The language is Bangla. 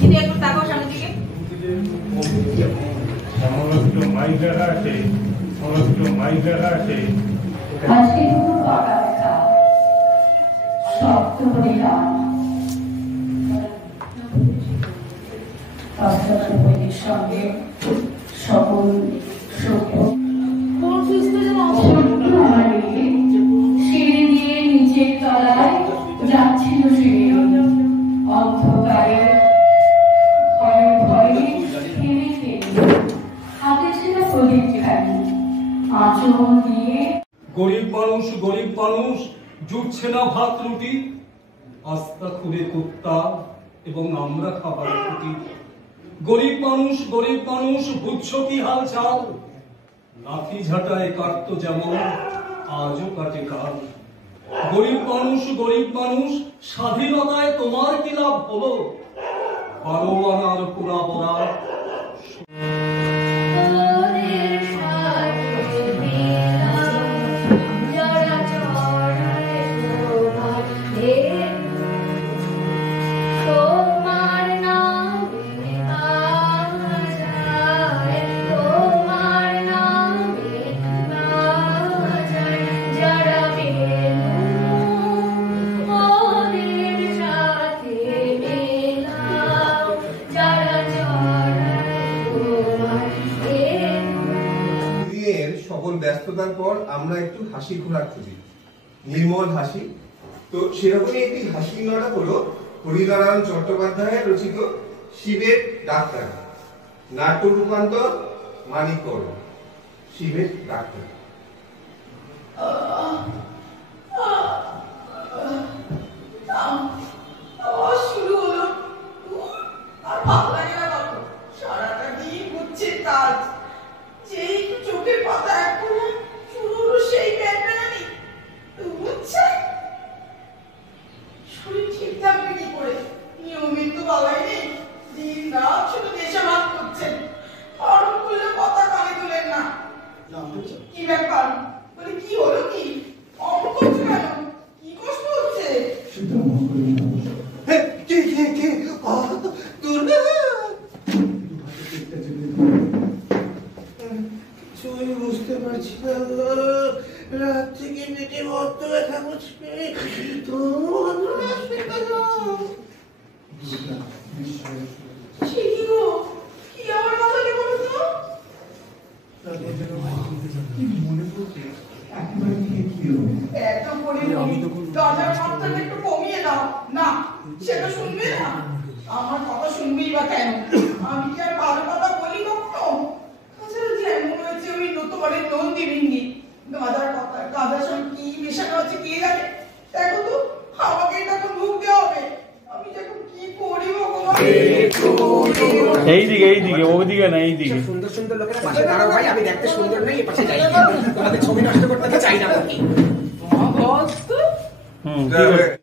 দিদি একটু তাকাও সামনের দিকে। আজকে দুপুর পাকা দেখা শব্দ পরিধান বইয়ের সঙ্গে সকল সিঁড়ি দিয়ে নিচের তলায় যাচ্ছিল সে অন্ধকারে ভয়ে ভয়ে ফিরে ফিরে হাতে ছিল প্রদীপ খানি আঁচল দিয়ে। গরিব মানুষ জুটছে না ভাত রুটি, আস্তা খুঁড়ে কুত্তা এবং আমরা খাবার খুঁটি। গরিব মানুষ বুঝছো কি হাল চাল, লাঠি ঝাঁটায় কাটতো যেমন আজও কাটে কাল। গরিব মানুষ স্বাধীনতায় তোমার কি লাভ হলো, 12 আনার পুরা পড়া সকল ব্যস্ততার পর আমরা একটু হাসি খোরাক খুঁজি, নির্মল হাসি। তো সেরকমই একটি হাসি নাটক হলো হরিনারায়ণ চট্টোপাধ্যায়ের রচিত শিবের ডাক্তার, নাট্য রূপান্তর মানিক কর। শিবের ডাক্তার। শুরু হলো আর ভালো লাগে না বাবু, সারাটা দিন হচ্ছে কাজ, যেই চোখের পাতা এখন শুরু হলো সেই প্যান্টানি বুঝছে। শরীর ঠিক থাকবে কি করে, নিয়মিত তো বাবাই নেই, দিন রাত শুধু দেশাভাগ করছেন, আরো করলে কথা কানে তোলেন না। কি ব্যাপার বলে, কি হলো, কি অমন করছে কেন, কি কষ্ট হচ্ছে? বুঝতে পারছি না, রাত থেকে পেটে বড্ড ব্যথা করছে। এত পরিমাণ একটু কমিয়ে দাও না, সেটা শুনবে না, আমার কথা শুনবেই বা কেন? আমি কি আর ভালো কথা বলি কখনো? তাছাড়া যেমন হয়েছে ওই নতুবারের নন্দিনী গাদার কথা, গাদার সঙ্গে কি মেশানো আছে কে জানে। দেখো তো, আমাকে তখন মুখ দেওয়া হবে, আমি যখন কি করি ভগবান। এইদিকে ওইদিকে না, এইদিকে সুন্দর সুন্দর লোকেরা পাশে দাঁড়াও ভাই, আমি দেখতে সুন্দর নই, পাশে যাই, তোমাদের ছবি নষ্ট করতে চাই না। ঠিক আছে।